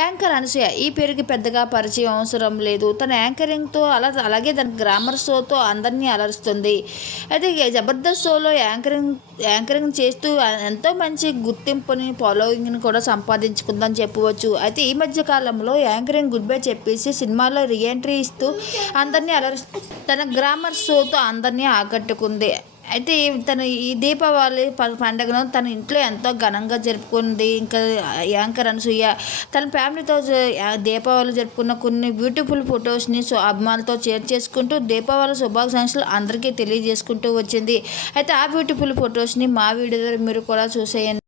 Anchor Anasuya ఈ పేరుకి పెద్దగా పరిచయం అవసరం లేదు. తన యాంకరింగ్తో అలా అలాగే తన గ్రామర్ షోతో అందరినీ అలరుస్తుంది. అయితే జబర్దస్త్ షోలో యాంకరింగ్ యాంకరింగ్ చేస్తూ ఎంతో మంచి గుర్తింపుని ఫాలోయింగ్ని కూడా సంపాదించుకుందని చెప్పవచ్చు. అయితే ఈ మధ్య కాలంలో యాంకరింగ్ గుడ్ బై చెప్పేసి సినిమాలో రీఎంట్రీ ఇస్తూ అందరినీ అలరుస్తూ తన గ్రామర్ షోతో అందరినీ ఆకట్టుకుంది. అయితే తన ఈ దీపావళి ప- పండుగను తన ఇంట్లో ఎంతో ఘనంగా జరుపుకుంది. ఇంకా యాంకర్ అనసూయ తన ఫ్యామిలీతో దీపావళి జరుపుకున్న కొన్ని బ్యూటిఫుల్ ఫొటోస్ని సో అభిమానులతో షేర్ చేసుకుంటూ దీపావళి శుభాకాంక్షలు అందరికీ తెలియజేసుకుంటూ వచ్చింది. అయితే ఆ బ్యూటిఫుల్ ఫొటోస్ని మా వీడియోలో మీరు కూడా చూసేయండి.